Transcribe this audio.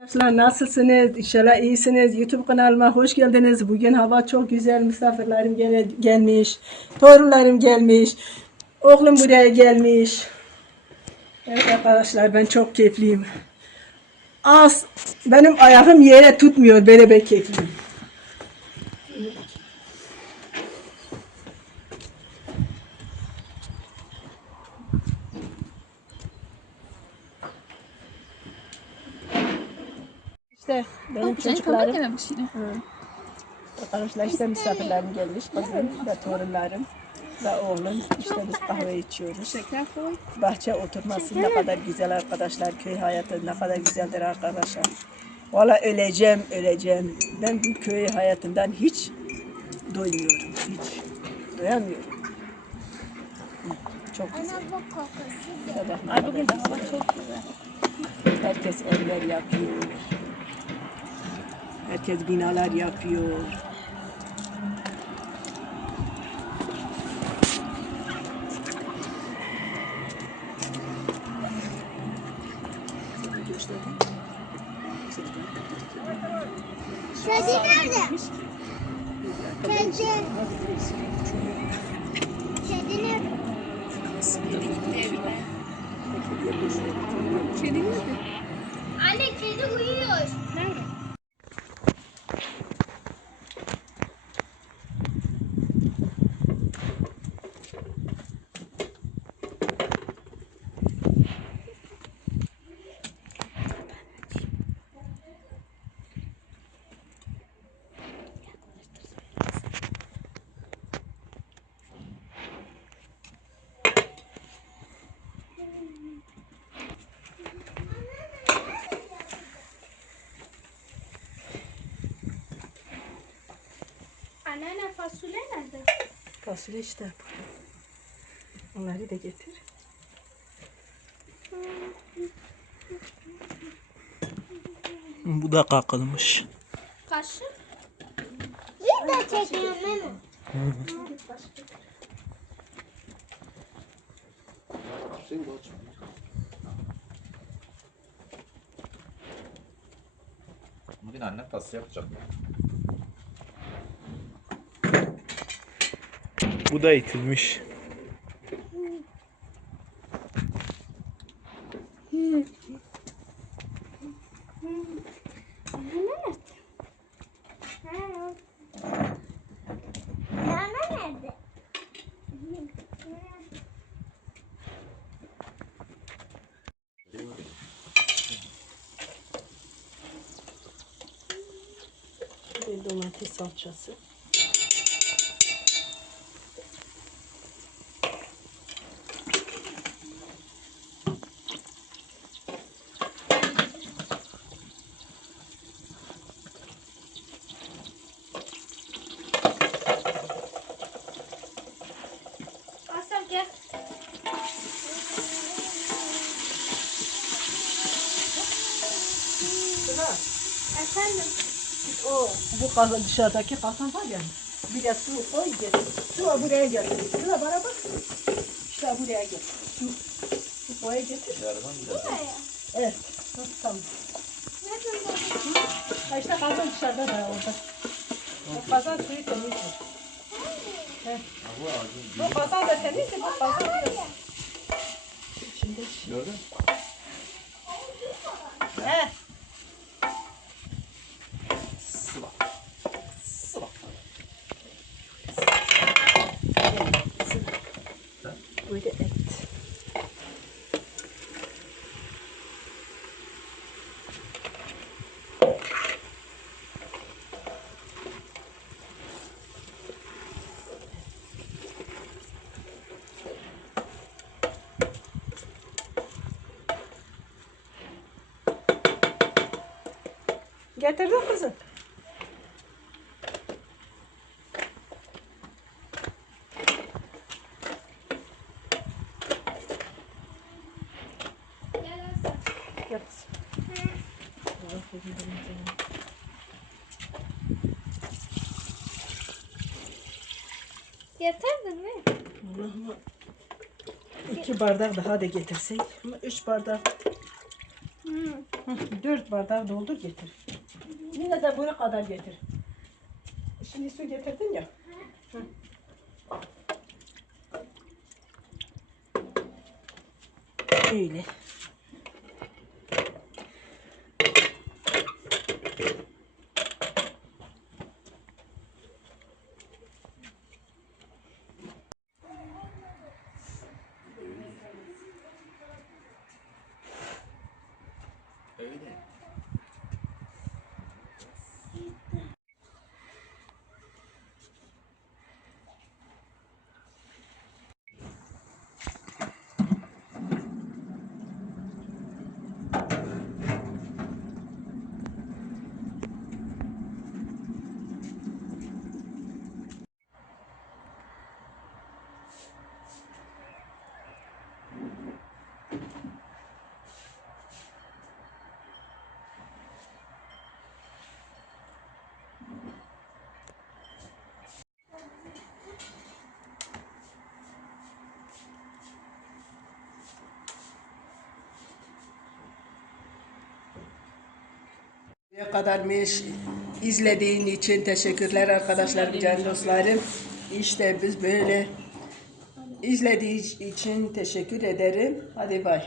Arkadaşlar nasılsınız? İnşallah iyisiniz. YouTube kanalıma hoş geldiniz. Bugün hava çok güzel. Misafirlerim gele, gelmiş. Torunlarım gelmiş. Oğlum buraya gelmiş. Evet arkadaşlar ben çok keyifliyim. Az benim ayağım yere tutmuyor. Böyle bir keyifliyim. İşte benim çocuklarım. dememiş yine. Arkadaşlar işte misafirlerim gelmiş. Kızım ve torunlarım ve oğlum. İşte biz kahve içiyoruz. Şeker koy. Bahçe oturması ne kadar güzel arkadaşlar. Köy hayatı ne kadar güzeldir arkadaşlar. Valla öleceğim, öleceğim. Ben bu köy hayatından hiç doymuyorum. Hiç. Doyamıyorum. Hı, Çok güzel. Sabah Ay bugün de hava çok güzel. Herkes evler yapıyor. Herkes binalar yapıyor. Kedi nerede? Kedi. Kedi nerede? Kedi nerede? Anne kedi uyuyor. Nerede? Anneanne fasulye nerede? Fasulye işte. Onları da getir. Bu da kakılmış. Kaşık. Bir de çekiyorum değil mi? Bugün annem pasta yapacak. Bu da itilmiş. Domates salçası. Efendim. O bu kazan dışarıdaki kazan var ya. Bir de su koy getir. Su buraya getir. Su bana bak. İşte buraya getir. Su. Su koy getir. Buraya. Evet. Tamam. Ha işte kazan dışarıda da orada. O kazan suyu temizdir. He. Bu kazan da temizdir. Bu kazan da. Şimdi Gördün? He. Getirdin kızım. Gel. Yatırdın mı? Allah'ım. İki bardak daha da getirsek. Ama üç bardak. Hı, Dört bardak doldur getir. Yine de bunu kadar getir. Şimdi su getirdin ya. Hı. Öyle. Öyle. Kadarmış izlediğin için teşekkürler arkadaşlar, can dostlarım. İşte biz böyle izlediği için teşekkür ederim. Hadi bay.